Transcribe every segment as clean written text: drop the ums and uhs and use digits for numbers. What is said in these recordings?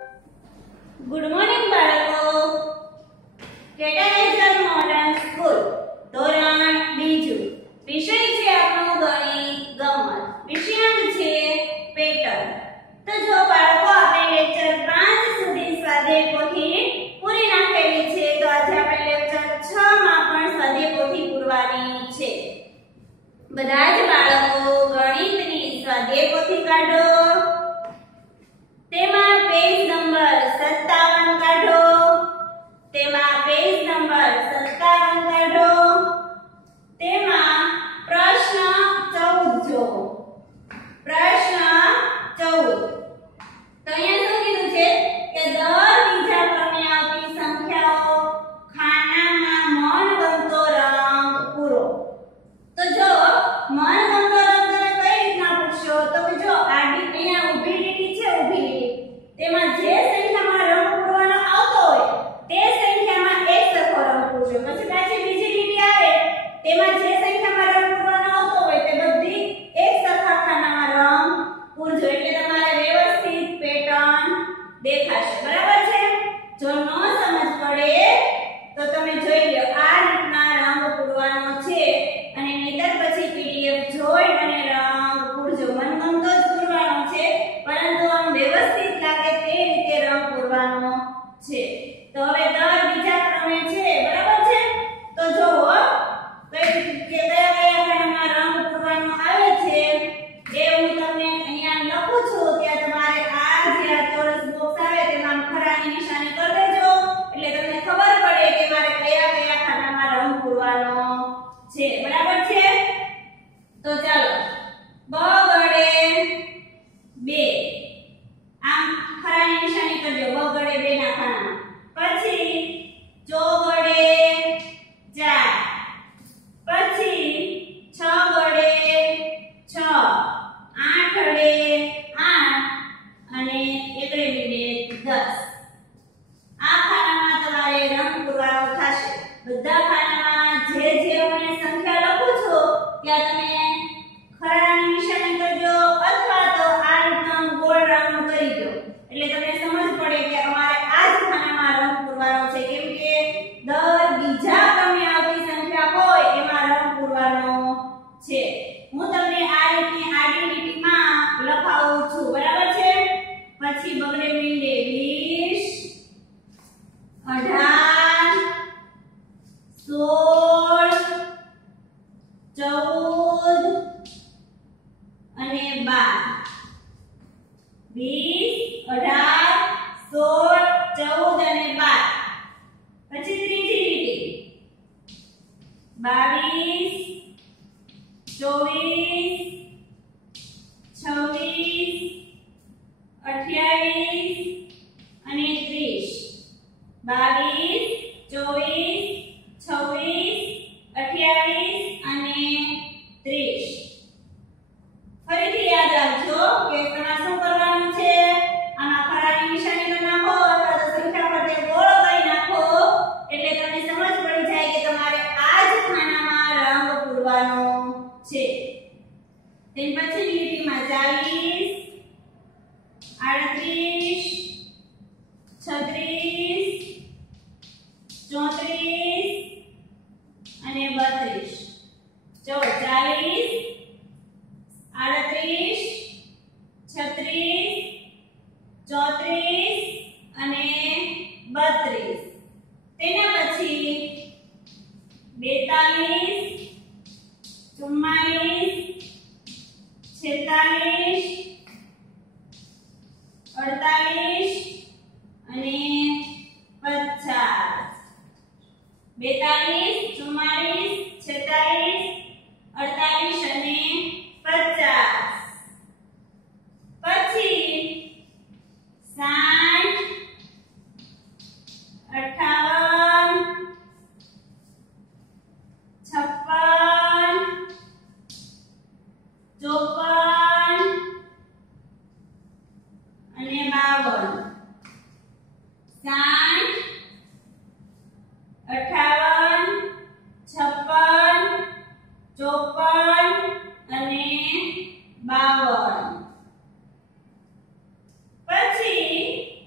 Good morning બાળકો. કેટાલાઇઝર modern school ધોરણ બીજું વિષય છે આપણો ગણિત ગમત. વિષયાંક છે પેટર્ન. તો જો બાળકો આપણે લેક્ચર 5 સુધી સ્વાધ્યાય પોથી પૂરી નાખેલી છે. તો આજે આપણે લેક્ચર 6 માં પણ સ્વાધ્યાય પોથી પૂરવાની છે. બધા જ બાળકો ગણિતની સ્વાધ્યાય પોથી કાઢો. તેમાં પેજ નંબર 57 કાઢો. તેમાં પેજ નંબર 57 કાઢો. તેમાં પ્રશ્ન 14 જો. પ્રશ્ન 14. તો અહીંયા શું કીધું છે કે દર બીજા ક્રમે આવતી સંખ્યાઓ ખાનામાં મનગમતો રંગ પૂરો. તો જો મનગમતો રંગ તમે કઈ રીતના પૂછશો તો કે જો આડી અહીંયા ઊભી લીટી છે, ઊભી લીટી તેમાં જે સંખ્યામાં રંગ પૂરવાનો આવતો હોય તે સંખ્યામાં એક સરખો રંગ પૂરજો. પછી પાછી બીજી લીટી આવે તેમાં જે સંખ્યામાં રંગ પૂરવાનો આવતો હોય તે બધી એક સરખા ખાનામાં રંગ પૂરજો. એટલે તમારે વ્યવસ્થિત પેટર્ન દેખાશે. બરાબર છે? જો ન સમજ પડે તો તમે જોઈ લો આ રીતના રંગ પૂરવાનો છે અને નહીતર પછી પીડીએફ જોઈ અને રંગ પૂરજો. મનગમતો જ પૂરવાનો છે પરંતુ આમ વ્યવસ્થિત લાગે તે રીતે રંગ પૂરવાનો છે. તો હવે દર બીજા ક્રમે છે. બરાબર છે? તો જુઓ કયા ખાનામાં રંગ પૂરવાનો આવે છે એ હું તમને અહીંયા લખું છું. ત્યાં તમારે આ જે ચોરસ બોક્સ આવે તેમાં ખરાની નિશાની કરી દેજો એટલે તમને ખબર પડે કે મારે કયા ખાનામાં રંગ પૂરવાનો છે. બરાબર છે? તો ચાલો બ ગડે 2 આમ ખરાની નિશાની કરજો. બ ગડે 2 ના ખાનામાં. પછી ચો ગડે 4, પછી 6 ગડે 6, 8 ગડે 8 અને 1 ગડે 10. આ ખાનામાં તમારે રંગ પૂરવાનો થશે. બધા ખાનામાં જે હું સંખ્યા લખું છું ત્યાં તમે ખરાની નિશાની કરજો અથવા તો આ રીતના ગોળ રાઉન્ડ કરી દો એટલે તમને સમજ પડે કે અમારે આ જ ખાનામાં રંગ પૂરવાનો છે. કેમ કે દર બીજા ક્રમે આવતી સંખ્યા હોય એમાં રંગ પૂરવાનો છે. હું તમને આ રીતની આડી લીટીમાં લખાવું છું. બરાબર છે? પછી બગડે મીંડે 20, 18, 16, 14 અને 12. 20, 18, 16, 14 અને 12. પછી ત્રીજી લીટી 22, 24, 26, 28 અને 30. 22, 24, 26, 28 અને 30. ફરીથી યાદ રાખજો કે તમારે શું કરવાનું છે. આમાં ખરાની નિશાની કરી નાખો અથવા તો સંખ્યા પર તે ગોળ કરી નાખો એટલે તમને સમજ પડી જાય કે તમારે આ જ ખાનામાં રંગ પૂરવાનો છે. તેમ પછી લીટીમાં 40, 38, 36, 34 અને 32. જો 40, 38, 36, 34 અને 32. તેના પછી 42, 44, 46, 48 અને 50. 42, 44, 46, 48 અને 50. પછી 60, 58, 56, 54 અને 52. 60, 58, 56, 54 અને 52. પછી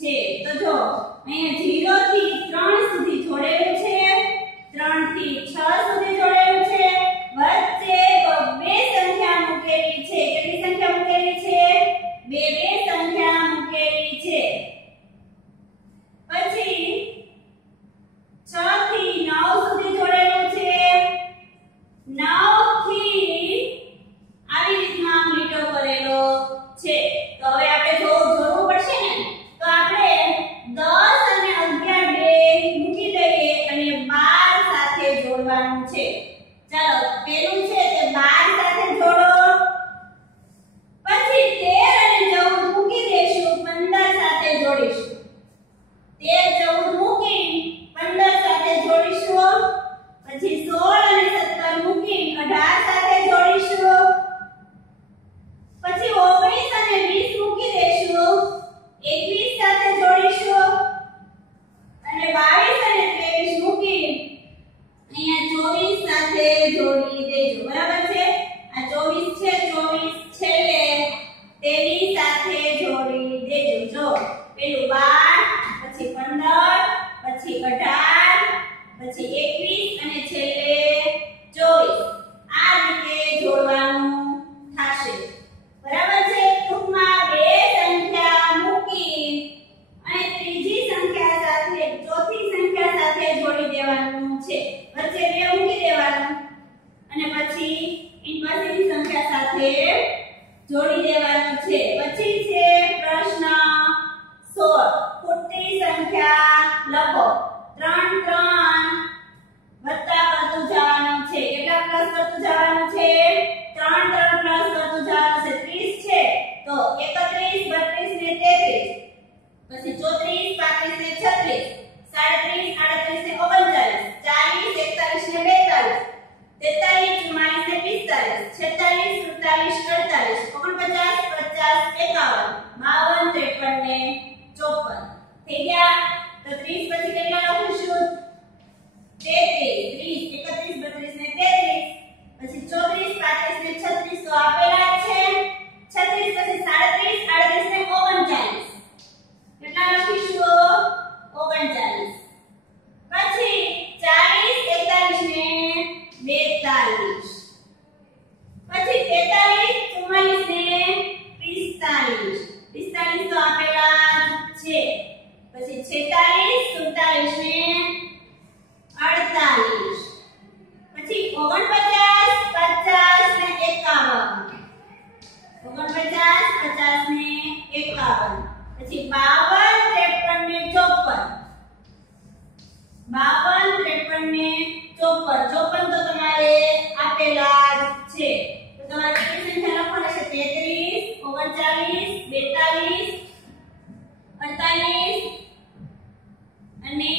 છે. તો જો અહીંયા 0 થી 3 સુધી જોડેલું છે વચ્ચે 2 મૂકી દેવાનું અને પછી પછીની સંખ્યા સાથે જોડી દેવાનું છે. પછી છે પ્રશ્ન 16. ખૂટતી સંખ્યા લખો. 3 3 વત્તા કરતું જવાનું છે. કેટલા પ્લસ કરતું જવાનું છે? 3 3 પ્લસ કરતું જવાનું છે. 30 છે તો 31 32 ને 33, પછી 34 35 ને 36, 37 38 ને 39, 40 41 ને 42, 43 44 ને 45, 46 47 48, 49 50 51, 52 53 ને 54. થઈ ગયા? તો 30 પછી કેટલા લખીશું? 33 30 31 32 ને 33, પછી 34 35 ને 36 તો આપેલા છે. 36 પછી 37 38 ને 39, કેટલા લખીશું? 39. પછી 40 41 ને 42, પછી 43 44 ને 45 45 તો આપેલા છે. પછી 46 47 ને 48, પછી 49 50 ને 51, 49 50 ને 51, પછી 52 53 ને 54, 52 53 ને 54 તો તમારે આપેલા છે. તો તમારે કેટલી સંખ્યા લખવાની છે? 33 39 42 48 અને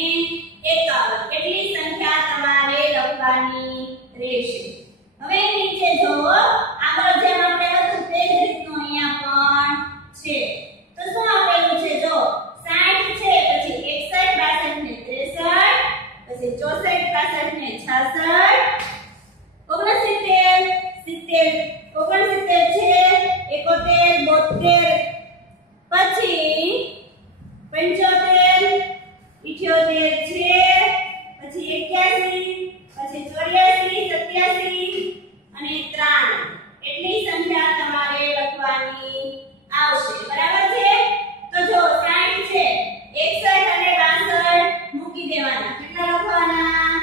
51. કેટલી સંખ્યા તમારે લખવાની રહેશે? હવે નીચે જો આગળ જેમ આપણે હતું તે જ રીતનું અહીંયા પણ છે. તો શું આપેલું છે? જો 60 છે, પછી 61 62 ને 63, પછી 64 65 ને 66, 69 70 69 છે, 71 72, પછી 75 78 છે, પછી 81, પછી 84 87 અને 93. એટલી સંખ્યા તમારે લખવાની આવશે. બરાબર છે? તો જો 60 છે, 61 અને 62 મૂકી દેવાના. કેટલા લખવાના?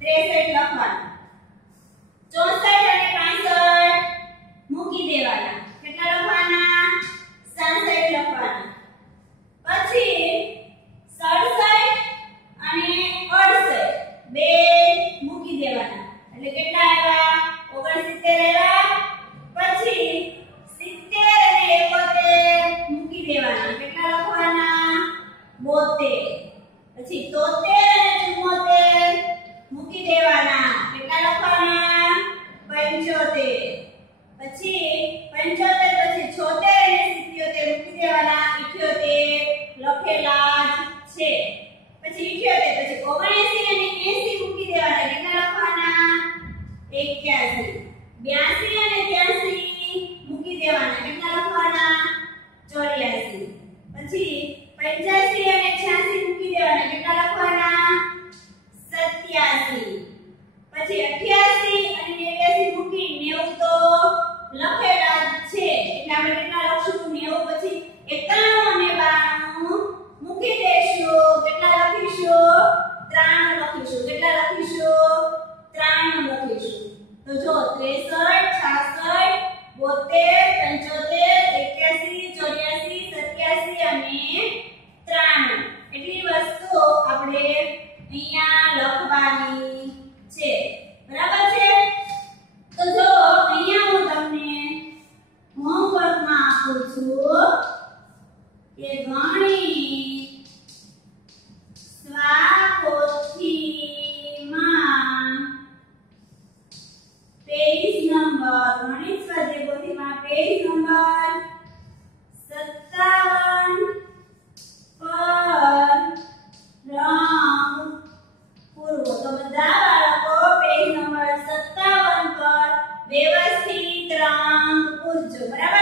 63 લખવાના. 64 અને 65 મૂકી દેવાના. કેટલા લખવાના? 67 લખવાના. પછી 67 અને 68 બે મૂકી દેવાના. એટલે કેટલા આવ્યા? 69 આવ્યા. પછી 70 અને 71 મૂકી દેવાના. કેટલા લખવાના? 72. પછી 73 અને 74 મૂકી દેવાના. કેટલા લખવાના? 75. પછી 75 પછી 76 અને 77 મૂકી દેવાના. 78 લખેલા જ છે. પછી 78 પછી 79 અને 80 મૂકી દેવાના. કેટલા લખવાના? 81. 82 અને 83 મૂકી દેવાના. કેટલા લખવાના? 84. પછી 85 અને 86 મૂકી દેવાના. કેટલા લખવાના? 87. પછી 88 અને 89 મૂકી 90 તો લખેલા જ છે. એટલે આપણે કેટલા લખશું? 90 પછી 91 અને 92 મૂકી દેશું. કેટલા લખીશું? 93 લખીશું. કેટલા લખીશું? 93 લખીશું. તો જો 63 66 72 75 81 84 87 અને 93 એટલી વસ્તુ આપણે અહીંયા લખવાની છે. બરાબર છે? તો જો અહીંયા હું તમને હોમવર્કમાં આપું છું કે ગણિત સ્વાપોથીમાં પેજ નંબર ગણિત સ્વાધ્યાયપોથીમાં પેજ નંબર 57 પર રંગ પૂરવો. તો બધા બાળકો પેજ નંબર 57 પર વ્યવસ્થિત રંગ પૂરજો. બરાબર?